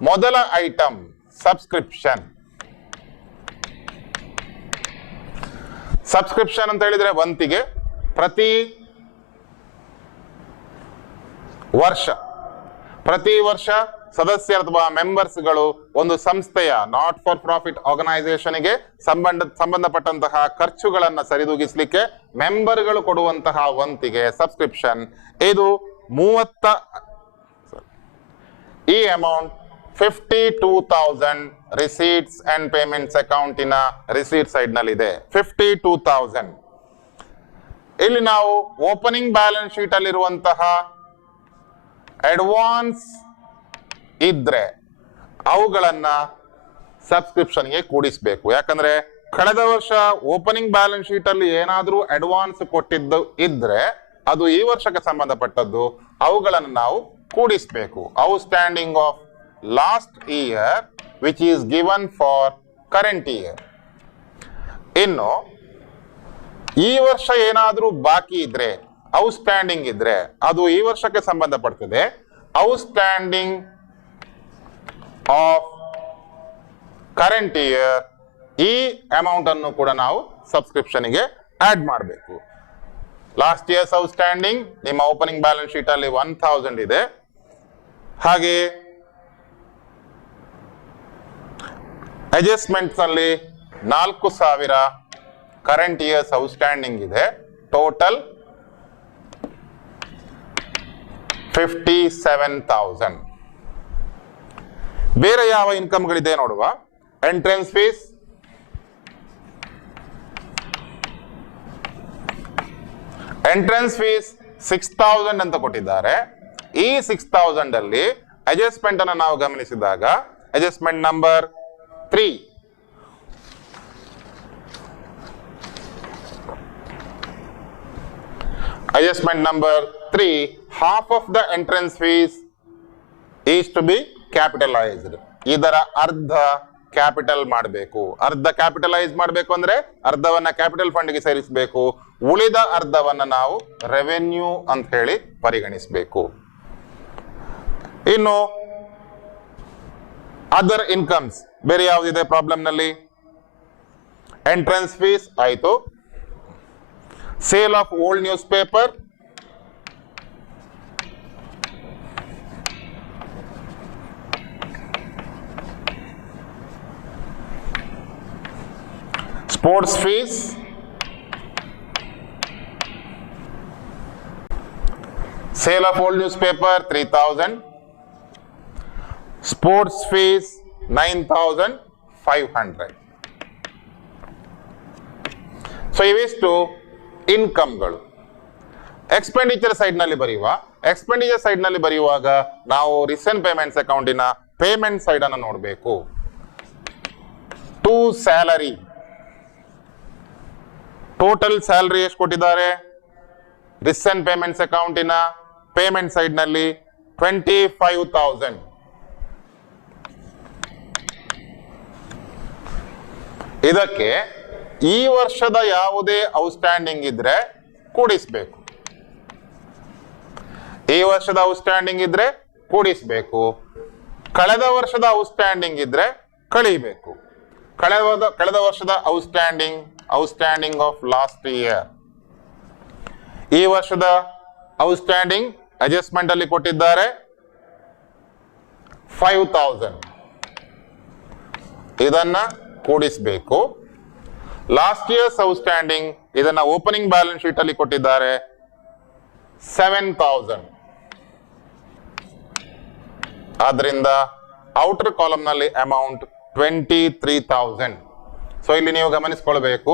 ಮೊದಲ ಐಟಮ್ ಸಬ್ಸ್ಕ್ರಿಪ್ಷನ್. ಸಬ್ಸ್ಕ್ರಿಪ್ಷನ್ ಅಂತ ಹೇಳಿದ್ರೆ ವಂತಿಗೆ. ಪ್ರತಿ ವರ್ಷ ಸದಸ್ಯರು ಅಥವಾ ಮೆಂಬರ್ಸ್ಗಳು ಒಂದು ಸಂಸ್ಥೆಯ ನಾಟ್ ಫಾರ್ ಪ್ರಾಫಿಟ್ ಆರ್ಗನೈಸೇಷನ್ಗೆ ಸಂಬಂಧಪಟ್ಟಂತಹ ಖರ್ಚುಗಳನ್ನ ಸರಿದೂಗಿಸ್ಲಿಕ್ಕೆ ಮೆಂಬರ್ಗಳು ಕೊಡುವಂತಹ ವಂತಿಗೆ ಸಬ್ಸ್ಕ್ರಿಪ್ಷನ್. ಇದು ಈ ಅಮೌಂಟ್ 52,000 ರಿಸೀಟ್ಸ್ ಅಂಡ್ ಪೇಮೆಂಟ್ಸ್ ಅಕೌಂಟಿನ ರಿಸೀಟ್ ಸೈಡ್ ನಲ್ಲಿ ಇದೆ. 52,000. ಇಲ್ಲಿ ನಾವು ಓಪನಿಂಗ್ ಬ್ಯಾಲೆನ್ಸ್ ಶೀಟ್ ಅಲ್ಲಿರುವಂತಹ ಅಡ್ವಾನ್ಸ್ ಇದ್ರೆ ಅವುಗಳನ್ನ ಸಬ್ಸ್ಕ್ರಿಪ್ಷನ್ಗೆ ಕೂಡಿಸಬೇಕು. ಯಾಕಂದ್ರೆ ಕಳೆದ ವರ್ಷ ಓಪನಿಂಗ್ ಬ್ಯಾಲೆನ್ಸ್ ಶೀಟ್ ಅಲ್ಲಿ ಏನಾದ್ರೂ ಅಡ್ವಾನ್ಸ್ ಕೊಟ್ಟಿದ್ದು ಇದ್ರೆ ಅದು ಈ ವರ್ಷಕ್ಕೆ ಸಂಬಂಧಪಟ್ಟದ್ದು, ಅವುಗಳನ್ನು ನಾವು ಕೂಡಿಸಬೇಕು. Outstanding of last year which is given for current year. ಇನ್ನು ಈ ವರ್ಷ ಏನಾದ್ರೂ ಬಾಕಿ ಇದ್ರೆ, ಔಟ್ಸ್ಟ್ಯಾಂಡಿಂಗ್ ಇದ್ರೆ, ಅದು ಈ ವರ್ಷಕ್ಕೆ ಸಂಬಂಧಪಡ್ತದೆ. ಔಟ್ಸ್ಟ್ಯಾಂಡಿಂಗ್ ಆಫ್ ಕರೆಂಟ್ ಇಯರ್, ಈ ಅಮೌಂಟ್ ಅನ್ನು ಕೂಡ ನಾವು ಸಬ್ಸ್ಕ್ರಿಪ್ಷನ್ಗೆ ಆಡ್ ಮಾಡಬೇಕು. ಲಾಸ್ಟ್ ಇಯರ್ಸ್ ಔಟ್ಸ್ಟ್ಯಾಂಡಿಂಗ್ ನಿಮ್ಮ ಓಪನಿಂಗ್ ಬ್ಯಾಲೆನ್ಸ್ ಶೀಟ್ ಅಲ್ಲಿ 1,000 ಇದೆ. ಹಾಗೆ ಅಡ್ಜಸ್ಟ್ಮೆಂಟ್ಸ್ ಅಲ್ಲಿ 4,000 ಕರೆಂಟ್ ಇಯರ್ಸ್ ಔಟ್ಸ್ಟ್ಯಾಂಡಿಂಗ್ ಇದೆ. ಟೋಟಲ್ 57,000. ಬೇರೆ ಯಾವ ಇನ್ಕಮ್ಗಳಿದೆ ನೋಡುವ. ಎಂಟ್ರೆನ್ಸ್ ಫೀಸ್, ಎಂಟ್ರೆನ್ಸ್ ಫೀಸ್ 6,000 ಅಂತ ಕೊಟ್ಟಿದ್ದಾರೆ. ಈ 6,000 ಅಲ್ಲಿ ಅಡ್ಜಸ್ಟ್ಮೆಂಟ್ ಅನ್ನು ನಾವು ಗಮನಿಸಿದಾಗ adjustment number 3, adjustment number 3, half of the entrance fees is to be capitalized. ಇದರ ಅರ್ಧ ಕ್ಯಾಪಿಟಲ್ ಮಾಡಬೇಕು. ಅರ್ಧ ಕ್ಯಾಪಿಟಲೈಸ್ ಮಾಡಬೇಕು ಅಂದ್ರೆ ಅರ್ಧವನ್ನ ಕ್ಯಾಪಿಟಲ್ ಫಂಡ್ಗೆ ಸೇರಿಸಬೇಕು, ಉಳಿದ ಅರ್ಧವನ್ನ ನಾವು ರೆವೆನ್ಯೂ ಅಂತ ಹೇಳಿ ಪರಿಗಣಿಸಬೇಕು. ಇನ್ನು ಅದರ್ ಇನ್ಕಮ್ಸ್ ಬೇರೆ ಯಾವುದಿದೆ ಪ್ರಾಬ್ಲಮ್ ನಲ್ಲಿ? ಎಂಟ್ರೆನ್ಸ್ ಫೀಸ್ ಆಯ್ತು, sale of old news paper, sports fees, sale of old news paper 3,000, sports fees 9,500. So ಇವಿಷ್ಟು ಇನ್ಕಮ್ಗಳು. ಎಕ್ಸ್ಪೆಂಡಿಚರ್ ಸೈಡ್ ನಲ್ಲಿ ಬರೆಯುವ. ಎಕ್ಸ್ಪೆಂಡಿಚರ್ ಸೈಡ್ ನಲ್ಲಿ ಬರೆಯುವಾಗ ನಾವು ರೀಸೆಂಟ್ ಪೇಮೆಂಟ್ಸ್ ಅಕೌಂಟಿನ ಪೇಮೆಂಟ್ ಸೈಡ್ ಅನ್ನು ನೋಡಬೇಕು. ಟು ಸ್ಯಾಲರಿ, ಟೋಟಲ್ ಸ್ಯಾಲರಿ ಎಷ್ಟು ಕೊಟ್ಟಿದ್ದಾರೆ? ರಿಸೆಂಟ್ ಪೇಮೆಂಟ್ಸ್ ಅಕೌಂಟಿನ ಪೇಮೆಂಟ್ ಸೈಡ್ ನಲ್ಲಿ 25,000. ಇದಕ್ಕೆ ಈ ವರ್ಷದ ಯಾವುದೇ ಔಟ್ಸ್ಟ್ಯಾಂಡಿಂಗ್ ಇದ್ರೆ ಕೂಡಿಸಬೇಕು. ಈ ವರ್ಷದ ಔಟ್ಸ್ಟ್ಯಾಂಡಿಂಗ್ ಇದ್ರೆ ಕೂಡಿಸಬೇಕು. ಕಳೆದ ವರ್ಷದ ಔಟ್ಸ್ಟ್ಯಾಂಡಿಂಗ್ ಇದ್ರೆ ಕಳಿಬೇಕು. ಕಳೆದ ವರ್ಷದ ಔಟ್ಸ್ಟ್ಯಾಂಡಿಂಗ್ ಆಫ್ ಲಾಸ್ಟ್ ಇಯರ್. ಈ ವರ್ಷದ ಔಟ್ಸ್ಟ್ಯಾಂಡಿಂಗ್ ಅಡ್ಜಸ್ಟ್ಮೆಂಟ್ ಅಲ್ಲಿ ಕೊಟ್ಟಿದ್ದಾರೆ 5,000. ಇದನ್ನ ಕೂಡಿಸಬೇಕು. ಲಾಸ್ಟ್ ಇಯರ್ಸ್ ಔಟ್ಸ್ಟ್ಯಾಂಡಿಂಗ್ ಇದನ್ನ ಓಪನಿಂಗ್ ಬ್ಯಾಲೆನ್ಸ್ ಶೀಟ್ ಅಲ್ಲಿ ಕೊಟ್ಟಿದ್ದಾರೆ 7,000. ಆದ್ರಿಂದ ಔಟರ್ ಕಾಲಮ್ ನಲ್ಲಿ ಅಮೌಂಟ್ 23,000. ಸೊ ಇಲ್ಲಿ ನೀವು ಗಮನಿಸಿಕೊಳ್ಬೇಕು,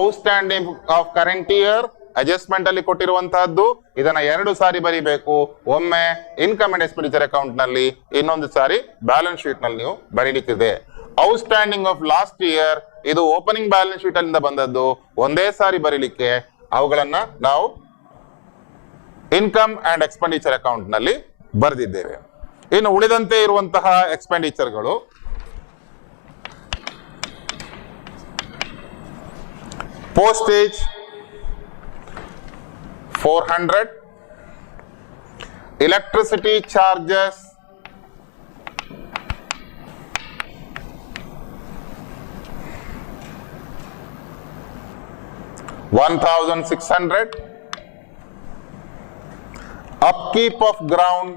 outstanding of current year adjustment ಅಲ್ಲಿ ಕೊಟ್ಟಿರುವಂತಹದ್ದು, ಇದನ್ನ 2 ಸಾರಿ ಬರೀಬೇಕು. ಒಮ್ಮೆ ಇನ್ಕಮ್ ಅಂಡ್ ಎಕ್ಸ್ಪೆಂಡಿಚರ್ ಅಕೌಂಟ್ ನಲ್ಲಿ, ಇನ್ನೊಂದು ಸಾರಿ ಬ್ಯಾಲೆನ್ಸ್ ಶೀಟ್ ನಲ್ಲಿ ನೀವು ಬರೀಲಿಕ್ಕಿದೆ. ಔಟ್ಸ್ಟ್ಯಾಂಡಿಂಗ್ ಆಫ್ ಲಾಸ್ಟ್ ಇಯರ್ ಇದು ಓಪನಿಂಗ್ ಬ್ಯಾಲೆನ್ಸ್ ಶೀಟ್ ಅಲ್ಲಿಂದ ಬಂದದ್ದು, ಒಂದೇ ಸಾರಿ ಬರೀಲಿಕ್ಕೆ ಅವುಗಳನ್ನ ನಾವು ಇನ್ಕಮ್ ಅಂಡ್ ಎಕ್ಸ್ಪೆಂಡಿಚರ್ ಅಕೌಂಟ್ ನಲ್ಲಿ ಬರೆದಿದ್ದೇವೆ. ಇನ್ನು ಉಳಿದಂತೆ ಇರುವಂತಹ ಎಕ್ಸ್ಪೆಂಡಿಚರ್ಗಳು postage 400, electricity charges 1,600, upkeep of ground,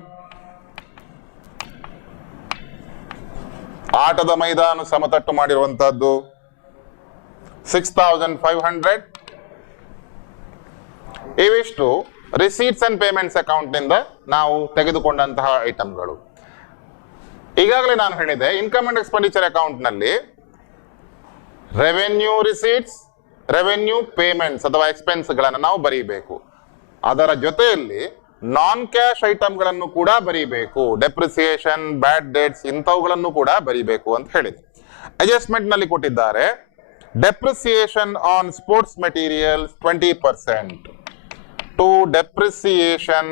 ಆಟದ ಮೈದಾನ ಸಮತಟ್ಟು ಮಾಡಿರುವಂತಹದ್ದು 6,500. ಇವಿಷ್ಟು ರಿಸೀಟ್ಸ್ ಅಂಡ್ ಪೇಮೆಂಟ್ಸ್ ಅಕೌಂಟ್ ನಿಂದ ನಾವು ತೆಗೆದುಕೊಂಡಂತಹ ಐಟಮ್ಗಳು. ಈಗಾಗಲೇ ನಾನು ಹೇಳಿದೆ, ಇನ್ಕಮ್ ಅಂಡ್ ಎಕ್ಸ್ಪೆಂಡಿಚರ್ ಅಕೌಂಟ್ ನಲ್ಲಿ ರೆವೆನ್ಯೂ ರಿಸೀಟ್ಸ್, ರೆವೆನ್ಯೂ ಪೇಮೆಂಟ್ಸ್ ಅಥವಾ ಎಕ್ಸ್ಪೆನ್ಸ್ ಗಳನ್ನು ನಾವು ಬರೀಬೇಕು. ಅದರ ಜೊತೆಯಲ್ಲಿ ನಾನ್ ಕ್ಯಾಶ್ ಐಟಮ್ಗಳನ್ನು ಕೂಡ ಬರೀಬೇಕು. ಡೆಪ್ರಿಸಿಯೇಷನ್, ಬ್ಯಾಡ್ ಡೇಟ್ಸ್ ಇಂಥವುಗಳನ್ನು ಕೂಡ ಬರೀಬೇಕು ಅಂತ ಹೇಳಿದೆ. ಅಡ್ಜಸ್ಟ್ಮೆಂಟ್ ನಲ್ಲಿ ಕೊಟ್ಟಿದ್ದಾರೆ depreciation on sports materials 20%. to depreciation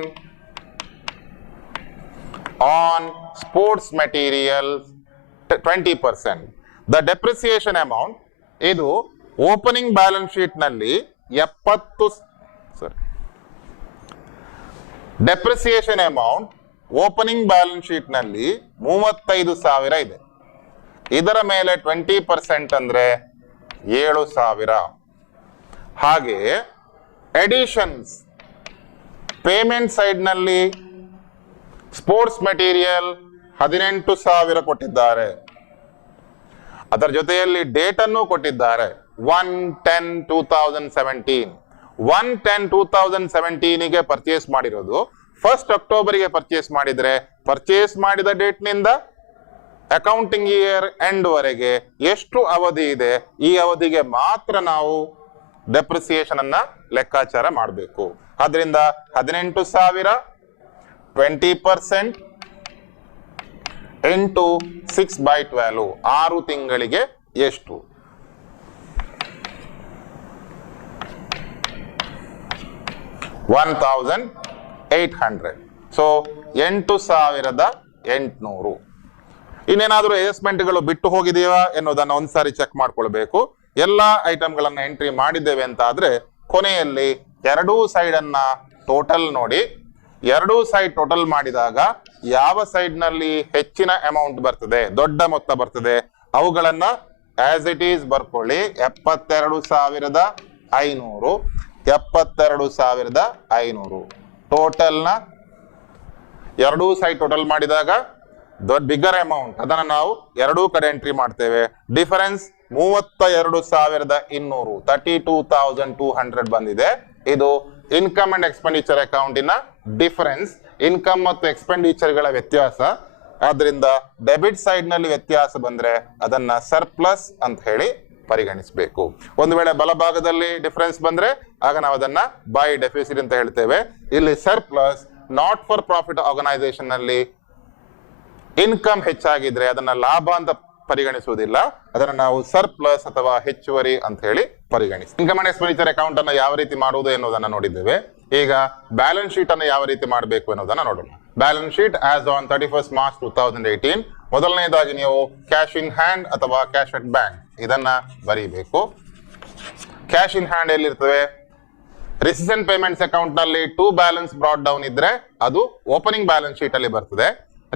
on sports materials 20%. The depreciation amount ಇದು ಓಪನಿಂಗ್ ಬ್ಯಾಲೆನ್ಸ್ ಶೀಟ್ ನಲ್ಲಿ 70. Depreciation amount opening balance sheet ನಲ್ಲಿ 35,000 ಇದೆ. ಇದರ ಮೇಲೆ 20% ಅಂದ್ರೆ 7,000. ಹಾಗೆ ಎಡಿಷನ್ಸ್ ಪೇಮೆಂಟ್ ಸೈಡ್ ನಲ್ಲಿ ಸ್ಪೋರ್ಟ್ಸ್ ಮೆಟೀರಿಯಲ್ 18,000 ಕೊಟ್ಟಿದ್ದಾರೆ. ಅದರ ಜೊತೆಯಲ್ಲಿ ಡೇಟ್ ಅನ್ನು ಕೊಟ್ಟಿದ್ದಾರೆ 1/10/2017. 1/10/2017 ಗೆ ಪರ್ಚೇಸ್ ಮಾಡಿರೋದು 1 ಅಕ್ಟೋಬರ್ಗೆ ಪರ್ಚೇಸ್ ಮಾಡಿದ್ರೆ, ಪರ್ಚೇಸ್ ಮಾಡಿದ ಡೇಟ್ ನಿಂದ ಅಕೌಂಟಿಂಗ್ ಇಯರ್ ಎಂಡ್ ವರೆಗೆ ಎಷ್ಟು ಅವಧಿ ಇದೆ, ಈ ಅವಧಿಗೆ ಮಾತ್ರ ನಾವು ಡೆಪ್ರಿಸಿಯೇಷನ್ ಅನ್ನ ಲೆಕ್ಕಾಚಾರ ಮಾಡಬೇಕು. ಅದರಿಂದ 18,000 20% into 6/12 6 ತಿಂಗಳಿಗೆ ಎಷ್ಟು? 1,800. ಸೊ 8,800. ಇನ್ನೇನಾದ್ರೂ ಅಡ್ಜಸ್ಟ್ಮೆಂಟ್ಗಳು ಬಿಟ್ಟು ಹೋಗಿದೆಯಾ ಎನ್ನುವುದನ್ನು ಒಂದ್ಸಾರಿ ಚೆಕ್ ಮಾಡ್ಕೊಳ್ಬೇಕು. ಎಲ್ಲಾ ಐಟಮ್ಗಳನ್ನ ಎಂಟ್ರಿ ಮಾಡಿದ್ದೇವೆ ಅಂತ ಆದ್ರೆ ಕೊನೆಯಲ್ಲಿ ಎರಡೂ ಸೈಡ್ ಅನ್ನ ಟೋಟಲ್ ನೋಡಿ. ಎರಡೂ ಸೈಡ್ ಟೋಟಲ್ ಮಾಡಿದಾಗ ಯಾವ ಸೈಡ್ ನಲ್ಲಿ ಹೆಚ್ಚಿನ ಅಮೌಂಟ್ ಬರ್ತದೆ, ದೊಡ್ಡ ಮೊತ್ತ ಬರ್ತದೆ, ಅವುಗಳನ್ನ ಆಸ್ ಇಟ್ ಈಸ್ ಬರ್ಕೊಳ್ಳಿ. 72,500 72,500 ಟೋಟಲ್ ನ ಎರಡೂ ಸೈಡ್ ಟೋಟಲ್ ಮಾಡಿದಾಗ ದೊಡ್ಡ ಬಿಗ್ಗರ್ ಅಮೌಂಟ್ ಅದನ್ನ ನಾವು ಎರಡೂ ಕಡೆ ಎಂಟ್ರಿ ಮಾಡ್ತೇವೆ. ಡಿಫರೆನ್ಸ್ 32,200 32,200 ಬಂದಿದೆ. ಇದು ಇನ್ಕಮ್ ಅಂಡ್ ಎಕ್ಸ್ಪೆಂಡಿಚರ್ ಅಕೌಂಟಿನ ಡಿಫರೆನ್ಸ್, ಇನ್ಕಮ್ ಮತ್ತು ಎಕ್ಸ್ಪೆಂಡಿಚರ್ ಗಳ ವ್ಯತ್ಯಾಸ. ಆದ್ರಿಂದ ಡೆಬಿಟ್ ಸೈಡ್ ನಲ್ಲಿ ವ್ಯತ್ಯಾಸ ಬಂದ್ರೆ ಅದನ್ನ ಸರ್ಪ್ಲಸ್ ಅಂತ ಹೇಳಿ ಪರಿಗಣಿಸಬೇಕು. ಒಂದು ವೇಳೆ ಬಲಭಾಗದಲ್ಲಿ ಡಿಫರೆನ್ಸ್ ಬಂದ್ರೆ ಆಗ ನಾವು ಅದನ್ನ ಬೈ ಡೆಫಿಸಿಟ್ ಅಂತ ಹೇಳ್ತೇವೆ. ಇಲ್ಲಿ surplus not for profit organisation ನಲ್ಲಿ ಇನ್ಕಮ್ ಹೆಚ್ಚಾಗಿದ್ರೆ ಅದನ್ನ ಲಾಭ ಅಂತ ಪರಿಗಣಿಸುವುದಿಲ್ಲ, ಅದನ್ನ ನಾವು ಸರ್ಪ್ಲಸ್ ಅಥವಾ ಹೆಚ್ಚುವರಿ ಅಂತ ಹೇಳಿ ಪರಿಗಣಿಸಿ. ಇನ್ಕಮ್ ಅಂಡ್ ಎಕ್ಸ್ಪೆಂಡಿಚರ್ ಅಕೌಂಟ್ ಅನ್ನು ಯಾವ ರೀತಿ ಮಾಡುವುದು ಎನ್ನುವುದನ್ನು ನೋಡಿದ್ದೇವೆ. ಈಗ ಬ್ಯಾಲೆನ್ಸ್ ಶೀಟ್ ಅನ್ನು ಯಾವ ರೀತಿ ಮಾಡಬೇಕು ಅನ್ನೋದನ್ನ ನೋಡೋಣ. Balance sheet as on 31st March 2018. ಮೊದಲನೇದಾಗಿ ನೀವು ಕ್ಯಾಶ್ ಇನ್ ಹ್ಯಾಂಡ್ ಅಥವಾ ಕ್ಯಾಶ್ ಅಟ್ ಬ್ಯಾಂಕ್ ಇದನ್ನ ಬರೀಬೇಕು. ಕ್ಯಾಶ್ ಇನ್ ಹ್ಯಾಂಡ್ ಎಲ್ಲಿರ್ತವೆ? ರಿಸಿಷನ್ ಪೇಮೆಂಟ್ಸ್ ಅಕೌಂಟ್ ನಲ್ಲಿ ಟು ಬ್ಯಾಲೆನ್ಸ್ ಬ್ರಾಟ್ ಡೌನ್ ಇದ್ರೆ ಅದು ಓಪನಿಂಗ್ ಬ್ಯಾಲೆನ್ಸ್ ಶೀಟ್ ಅಲ್ಲಿ ಬರ್ತದೆ.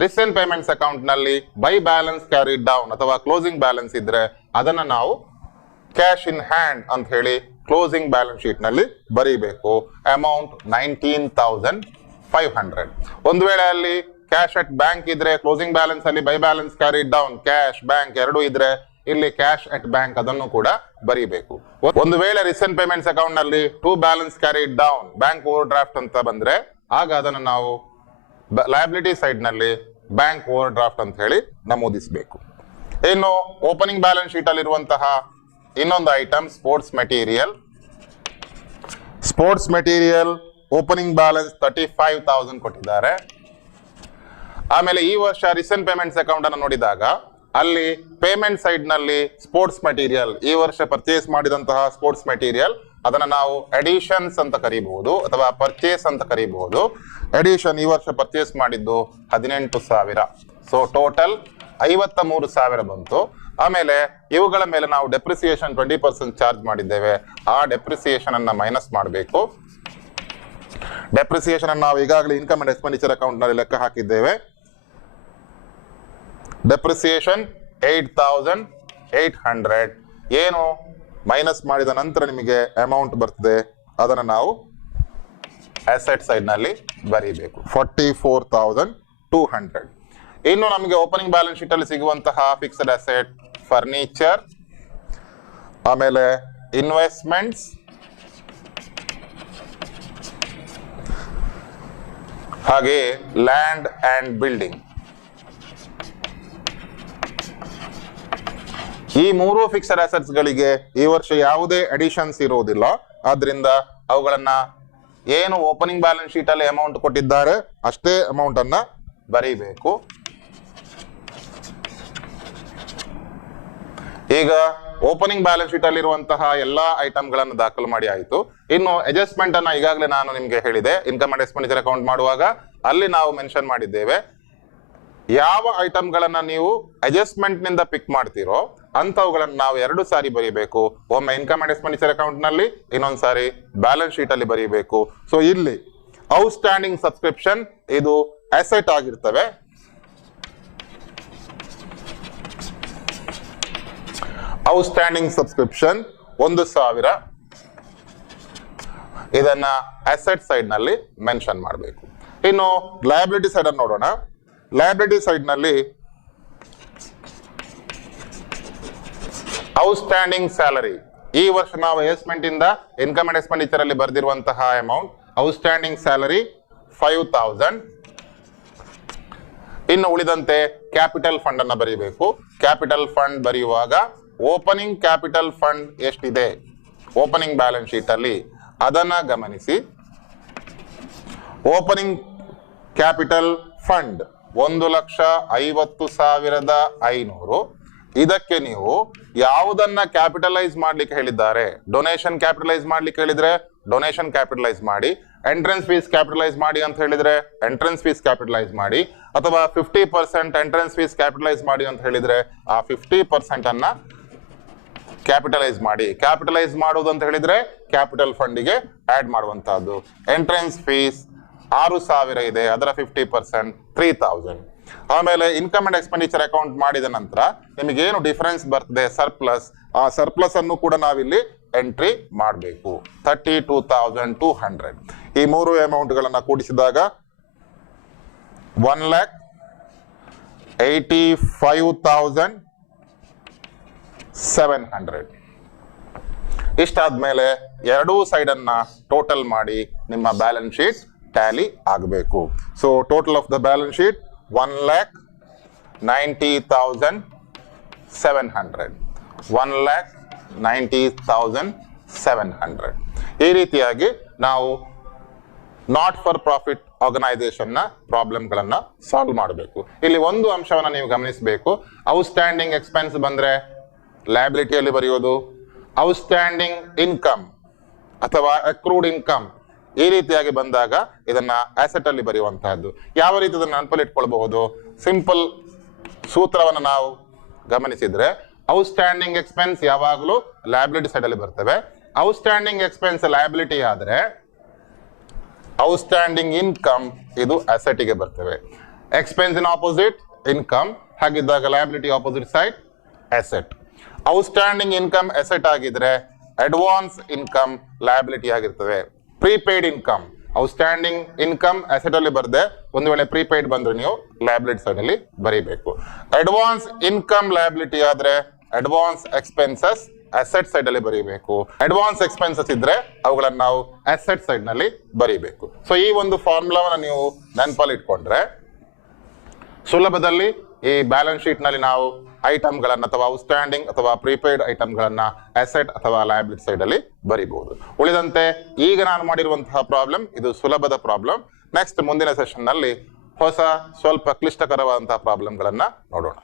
ರಿಸಿಷನ್ ಪೇಮೆಂಟ್ಸ್ ಅಕೌಂಟ್ ನಲ್ಲಿ ಬೈ ಬ್ಯಾಲೆನ್ಸ್ ಕ್ಯಾರಿಡ್ ಡೌನ್ ಅಥವಾ ಕ್ಲೋಸಿಂಗ್ ಬ್ಯಾಲೆನ್ಸ್ ಇದ್ರೆ ಅದನ್ನ ನಾವು ಕ್ಯಾಶ್ ಇನ್ ಹ್ಯಾಂಡ್ ಅಂತ ಹೇಳಿ ಕ್ಲೋಸಿಂಗ್ ಬ್ಯಾಲೆನ್ಸ್ ಶೀಟ್ ನಲ್ಲಿ ಬರೀಬೇಕು. ಅಮೌಂಟ್ 19,500. ಒಂದು ವೇಳೆ ಅಲ್ಲಿ ಕ್ಯಾಶ್ ಅಟ್ ಬ್ಯಾಂಕ್ ಇದ್ರೆ ಕ್ಲೋಸಿಂಗ್ ಬ್ಯಾಲೆನ್ಸ್ ಅಲ್ಲಿ by balance carried down cash bank ಎರಡು ಇದ್ರೆ ಇಲ್ಲಿ ಕ್ಯಾಶ್ ಅಟ್ ಬ್ಯಾಂಕ್ ಅದನ್ನು ಕೂಡ ಬರೀಬೇಕು. ಒಂದು ವೇಳೆ ರಿಸೆಂಟ್ ಪೇಮೆಂಟ್ಸ್ ಅಕೌಂಟ್ ನಲ್ಲಿ to balance carried down bank overdraft ಅಂತ ಬಂದ್ರೆ ಆಗ ಅದನ್ನು ನಾವು ಲಯಬಿಲಿಟಿ ಸೈಡ್ ನಲ್ಲಿ ಬ್ಯಾಂಕ್ ಓವರ್ ಡ್ರಾಫ್ಟ್ ಅಂತ ಹೇಳಿ ನಮೂದಿಸಬೇಕು. ಇನ್ನು ಓಪನಿಂಗ್ ಬ್ಯಾಲೆನ್ಸ್ ಶೀಟ್ ಅಲ್ಲಿ ಇರುವಂತಹ ಇನ್ನೊಂದು item sports material. Sports material opening balance 35,000 ಕೊಟ್ಟಿದ್ದಾರೆ. ಆಮೇಲೆ ಈ ವರ್ಷ ರಿಸೆಂಟ್ ಪೇಮೆಂಟ್ಸ್ ಅಕೌಂಟ್ ಅನ್ನು ನೋಡಿದಾಗ ಅಲ್ಲಿ ಪೇಮೆಂಟ್ ಸೈಡ್ ನಲ್ಲಿ ಸ್ಪೋರ್ಟ್ಸ್ ಮೆಟೀರಿಯಲ್ ಈ ವರ್ಷ ಪರ್ಚೇಸ್ ಮಾಡಿದಂತಹ ಸ್ಪೋರ್ಟ್ಸ್ ಮೆಟೀರಿಯಲ್ ಅದನ್ನ ನಾವು ಎಡಿಷನ್ಸ್ ಅಂತ ಕರೀಬಹುದು ಅಥವಾ ಪರ್ಚೇಸ್ ಅಂತ ಕರೀಬಹುದು. ಎಡಿಷನ್ ಈ ವರ್ಷ ಪರ್ಚೇಸ್ ಮಾಡಿದ್ದು 18,000. ಸೊ ಟೋಟಲ್ 53,000 ಬಂತು. ಆಮೇಲೆ ಇವುಗಳ ಮೇಲೆ ನಾವು ಡೆಪ್ರಿಸಿಯೇಷನ್ 20% ಚಾರ್ಜ್ ಮಾಡಿದ್ದೇವೆ. ಆ ಡೆಪ್ರಿಸಿಯೇಷನ್ ಅನ್ನ ಮೈನಸ್ ಮಾಡಬೇಕು. ಡೆಪ್ರಿಸಿಯೇಷನ್ ಅನ್ನು ನಾವು ಈಗಾಗಲೇ ಇನ್ಕಮ್ ಅಂಡ್ ಎಕ್ಸ್ಪೆಂಡಿಚರ್ ಅಕೌಂಟ್ ನಲ್ಲಿ ಲೆಕ್ಕ ಹಾಕಿದ್ದೇವೆ. ಡೆಪ್ರಿಸಿಯೇಷನ್ 8,800 ಏನು ಮೈನಸ್ ಮಾಡಿದ ನಂತರ ನಿಮಗೆ ಅಮೌಂಟ್ ಬರ್ತದೆ ಅದನ್ನು ನಾವು ಅಸೆಟ್ ಸೈಡ್ ನಲ್ಲಿ ಬರೀಬೇಕು. 44,200. ಇನ್ನು ನಮಗೆ ಓಪನಿಂಗ್ ಬ್ಯಾಲೆನ್ಸ್ ಶೀಟ್ ಅಲ್ಲಿ ಸಿಗುವಂತಹ ಫಿಕ್ಸ್ಡ್ ಅಸೆಟ್ ಫರ್ನಿಚರ್, ಆಮೇಲೆ ಇನ್ವೆಸ್ಟ್ಮೆಂಟ್ಸ್, ಹಾಗೆ ಲ್ಯಾಂಡ್ ಅಂಡ್ ಬಿಲ್ಡಿಂಗ್. ಈ ಮೂರು ಫಿಕ್ಸ್ಡ್ ಅಸೆಟ್ಸ್ ಗಳಿಗೆ ಈ ವರ್ಷ ಯಾವುದೇ ಅಡಿಷನ್ಸ್ ಇರುವುದಿಲ್ಲ. ಆದ್ರಿಂದ ಅವುಗಳನ್ನ ಏನು ಓಪನಿಂಗ್ ಬ್ಯಾಲೆನ್ಸ್ ಶೀಟ್ ಅಲ್ಲಿ ಅಮೌಂಟ್ ಕೊಟ್ಟಿದ್ದಾರೆ ಅಷ್ಟೇ ಅಮೌಂಟ್ ಅನ್ನ ಬರೀಬೇಕು. ಈಗ ಓಪನಿಂಗ್ ಬ್ಯಾಲೆನ್ಸ್ ಶೀಟ್ ಅಲ್ಲಿರುವಂತಹ ಎಲ್ಲಾ ಐಟಮ್ ಗಳನ್ನು ದಾಖಲು ಮಾಡಿ ಆಯಿತು. ಇನ್ನು ಅಡ್ಜಸ್ಟ್ಮೆಂಟ್ ಅನ್ನ ಈಗಾಗಲೇ ನಾನು ನಿಮ್ಗೆ ಹೇಳಿದೆ ಇನ್ಕಮ್ ಅಂಡ್ ಎಕ್ಸ್ಪೆಂಡಿಚರ್ ಅಕೌಂಟ್ ಮಾಡುವಾಗ ಅಲ್ಲಿ ನಾವು ಮೆನ್ಷನ್ ಮಾಡಿದ್ದೇವೆ ಯಾವ ಐಟಮ್ ಗಳನ್ನ ನೀವು ಅಡ್ಜಸ್ಟ್ಮೆಂಟ್ ನಿಂದ ಪಿಕ್ ಮಾಡ್ತೀರೋ ಅಂತವುಗಳನ್ನ ನಾವು 2 ಸಾರಿ ಬರೀಬೇಕು. ಒಮ್ಮೆ ಇನ್ಕಮ್ ಅಂಡ್ ಎಕ್ಸ್ಪೆಂಡಿಚರ್ ಅಕೌಂಟ್ ನಲ್ಲಿ, ಇನ್ನೊಂದ್ ಸಾರಿ ಬ್ಯಾಲೆನ್ಸ್ ಶೀಟ್ ಅಲ್ಲಿ ಬರೀಬೇಕು. ಸೊ ಇಲ್ಲಿ ಔಟ್ಸ್ಟ್ಯಾಂಡಿಂಗ್ ಸಬ್ಸ್ಕ್ರಿಪ್ಷನ್ ಇದು ಅಸೆಟ್ ಆಗಿರ್ತವೆ. ಔಟ್ಸ್ಟ್ಯಾಂಡಿಂಗ್ ಸಬ್ಸ್ಕ್ರಿಪ್ಷನ್ 1,000 ಇದನ್ನ ಅಸೆಟ್ ಸೈಡ್ ನಲ್ಲಿ ಮೆನ್ಷನ್ ಮಾಡಬೇಕು. ಇನ್ನು ಲಯಬಿಲಿಟಿ ಸೈಡ್ ಅನ್ನು ನೋಡೋಣ. ಲಯಬಿಲಿಟಿ ಸೈಡ್ ನಲ್ಲಿ ಔಟ್ಸ್ಟ್ಯಾಂಡಿಂಗ್ ಸ್ಯಾಲರಿ ಈ ವರ್ಷ ನಾವು ಅಡ್ಜಸ್ಟ್ಮೆಂಟ್ ಇಂದ ಇನ್ಕಮ್ ಅಂಡ್ ಎಕ್ಸ್ಪೆಂಡಿಚರ್ ಅಲ್ಲಿ ಬರೆದಿರುವಂತಹ ಅಮೌಂಟ್ ಔಟ್ಸ್ಟ್ಯಾಂಡಿಂಗ್ ಸ್ಯಾಲರಿ 5,000. ಇನ್ನು ಉಳಿದಂತೆ ಕ್ಯಾಪಿಟಲ್ ಫಂಡ್ ಅನ್ನ ಬರೀಬೇಕು. ಕ್ಯಾಪಿಟಲ್ ಫಂಡ್ ಬರೆಯುವಾಗ ಓಪನಿಂಗ್ ಕ್ಯಾಪಿಟಲ್ ಫಂಡ್ ಎಷ್ಟಿದೆ ಓಪನಿಂಗ್ ಬ್ಯಾಲೆನ್ಸ್ ಶೀಟ್ ಅಲ್ಲಿ ಅದನ್ನ ಗಮನಿಸಿ. Opening capital fund 1,50,500. ಇದಕ್ಕೆ ನೀವು ಯಾವುದನ್ನ ಕ್ಯಾಪಿಟಲೈಸ್ ಮಾಡ್ಲಿಕ್ಕೆ ಹೇಳಿದ್ದಾರೆ, ಡೊನೇಷನ್ ಕ್ಯಾಪಿಟಲೈಸ್ ಮಾಡ್ಲಿಕ್ಕೆ ಹೇಳಿದ್ರೆ ಡೊನೇಷನ್ ಕ್ಯಾಪಿಟಲೈಸ್ ಮಾಡಿ, ಎಂಟ್ರೆನ್ಸ್ ಫೀಸ್ ಕ್ಯಾಪಿಟಲೈಸ್ ಮಾಡಿ ಅಂತ ಹೇಳಿದ್ರೆ ಎಂಟ್ರೆನ್ಸ್ ಫೀಸ್ ಕ್ಯಾಪಿಟಲೈಸ್ ಮಾಡಿ, ಅಥವಾ 50% ಎಂಟ್ರೆನ್ಸ್ ಫೀಸ್ ಕ್ಯಾಪಿಟಲೈಸ್ ಮಾಡಿ ಅಂತ ಹೇಳಿದ್ರೆ ಆ 50% ಅನ್ನ ಕ್ಯಾಪಿಟಲೈಸ್ ಮಾಡಿ. ಕ್ಯಾಪಿಟಲೈಸ್ ಮಾಡುವುದು ಅಂತ ಹೇಳಿದ್ರೆ ಕ್ಯಾಪಿಟಲ್ ಫಂಡಿಗೆ ಆಡ್ ಮಾಡುವಂತಹದ್ದು. ಎಂಟ್ರೆನ್ಸ್ ಫೀಸ್ 6,000 ಇದೆ, ಅದರ 50% 3,000. ಆಮೇಲೆ ಇನ್ಕಮ್ ಅಂಡ್ ಎಕ್ಸ್ಪೆಂಡಿಚರ್ ಅಕೌಂಟ್ ಮಾಡಿದ ನಂತರ ನಿಮಗೇನು ಡಿಫರೆನ್ಸ್ ಬರ್ತದೆ ಸರ್ಪ್ಲಸ್, ಆ ಸರ್ಪ್ಲಸ್ ಅನ್ನು ಕೂಡ ನಾವಿಲ್ಲಿ ಎಂಟ್ರಿ ಮಾಡಬೇಕು. 32,200. ಈ ಮೂರು ಅಮೌಂಟ್ ಗಳನ್ನ ಕೂಡಿಸಿದಾಗ 1,85,700. ಇಷ್ಟಾದ್ಮೇಲೆ ಎರಡೂ ಸೈಡ್ ಅನ್ನ ಟೋಟಲ್ ಮಾಡಿ ನಿಮ್ಮ ಬ್ಯಾಲೆನ್ಸ್ ಶೀಟ್ ಟ್ಯಾಲಿ ಆಗಬೇಕು. So total of the balance sheet 1,90,700. 1,90,700. ಈ ರೀತಿಯಾಗಿ ನಾವು ನಾಟ್ ಫಾರ್ ಪ್ರಾಫಿಟ್ ಆರ್ಗನೈಸೇಷನ್ ನ ಪ್ರಾಬ್ಲಮ್ ಗಳನ್ನ ಸಾಲ್ವ್ ಮಾಡಬೇಕು. ಇಲ್ಲಿ ಒಂದು ಅಂಶವನ್ನ ನೀವು ಗಮನಿಸಬೇಕು. ಔಟ್ಸ್ಟ್ಯಾಂಡಿಂಗ್ ಎಕ್ಸ್ಪೆನ್ಸ್ ಬಂದ್ರೆ ಲಯಬಿಲಿಟಿಯಲ್ಲಿ ಬರೆಯೋದು, ಔಟ್ಸ್ಟ್ಯಾಂಡಿಂಗ್ ಇನ್ಕಮ್ ಅಥವಾ ಅಕ್ರೂಡ್ ಇನ್ಕಮ್ ಈ ರೀತಿಯಾಗಿ ಬಂದಾಗ ಇದನ್ನ ಆಸೆಟ್ ಅಲ್ಲಿ ಬರೆಯುವಂತಹದ್ದು. ಯಾವ ರೀತಿ ಇದನ್ನ ನೆನಪಲ್ಲಿ ಇಟ್ಕೊಳ್ಬಹುದು? ಸಿಂಪಲ್ ಸೂತ್ರವನ್ನು ನಾವು ಗಮನಿಸಿದ್ರೆ, ಔಟ್ಸ್ಟ್ಯಾಂಡಿಂಗ್ ಎಕ್ಸ್ಪೆನ್ಸ್ ಯಾವಾಗಲೂ ಲಯಬಿಲಿಟಿ ಸೈಡ್ ಅಲ್ಲಿ ಬರ್ತವೆ. ಔಟ್ಸ್ಟ್ಯಾಂಡಿಂಗ್ ಎಕ್ಸ್ಪೆನ್ಸ್ ಲಯಬಿಲಿಟಿ ಆದ್ರೆ ಔಟ್ಸ್ಟ್ಯಾಂಡಿಂಗ್ ಇನ್ಕಮ್ ಇದು ಅಸೆಟ್ ಗೆ ಬರ್ತವೆ. ಎಕ್ಸ್ಪೆನ್ಸ್ ಇನ್ ಆಪೋಸಿಟ್ ಇನ್ಕಮ್, ಹಾಗಿದ್ದಾಗ liability opposite side asset. Outstanding income asset ಆಗಿದ್ರೆ ಅಡ್ವಾನ್ಸ್ ಇನ್ಕಮ್ ಲಯಬಿಲಿಟಿ ಆಗಿರ್ತವೆ. Prepaid income, outstanding income asset ಅಲ್ಲಿ ಬರ್ದೆ, ಒಂದು ವೇಳೆ ಪ್ರೀಪೇಯ್ಡ್ ಬಂದ್ರೆ ನೀವು ಲಯಬಿಲಿಟಿ ಸೈಡ್ ಅಲ್ಲಿ ಬರೀಬೇಕು. ಅಡ್ವಾನ್ಸ್ ಇನ್ಕಮ್ ಲಯಬಿಲಿಟಿ ಆದ್ರೆ ಅಡ್ವಾನ್ಸ್ ಎಕ್ಸ್ಪೆನ್ಸಸ್ ಅಸೆಟ್ ಸೈಡ್ ಅಲ್ಲಿ ಬರೀಬೇಕು. ಅಡ್ವಾನ್ಸ್ ಎಕ್ಸ್ಪೆನ್ಸಸ್ ಇದ್ರೆ ಅವುಗಳನ್ನ ನಾವು ಅಸೆಟ್ ಸೈಡ್ ನಲ್ಲಿ ಬರೀಬೇಕು. ಸೊ ಈ ಒಂದು ಫಾರ್ಮುಲಾವನ್ನ ನೀವು ನೆನಪಲ್ಲಿ ಇಟ್ಕೊಂಡ್ರೆ ಸುಲಭದಲ್ಲಿ ಈ ಬ್ಯಾಲೆನ್ಸ್ ಶೀಟ್ ನಲ್ಲಿ ನಾವು ಐಟಮ್ಗಳನ್ನ ಅಥವಾ ಔಟ್ಸ್ಟ್ಯಾಂಡಿಂಗ್ ಅಥವಾ ಪ್ರೀಪೇಯ್ಡ್ ಐಟಮ್ಗಳನ್ನ ಅಸೆಟ್ ಅಥವಾ ಲಯಬಿಲಿಟಿ ಸೈಡ್ ಅಲ್ಲಿ ಬರೀಬಹುದು. ಉಳಿದಂತೆ ಈಗ ನಾನು ಮಾಡಿರುವಂತಹ ಪ್ರಾಬ್ಲಮ್ ಇದು ಸುಲಭದ ಪ್ರಾಬ್ಲಮ್. ನೆಕ್ಸ್ಟ್ ಮುಂದಿನ ಸೆಷನ್ ನಲ್ಲಿ ಹೊಸ ಸ್ವಲ್ಪ ಕ್ಲಿಷ್ಟಕರವಾದಂತಹ ಪ್ರಾಬ್ಲಮ್ಗಳನ್ನ ನೋಡೋಣ.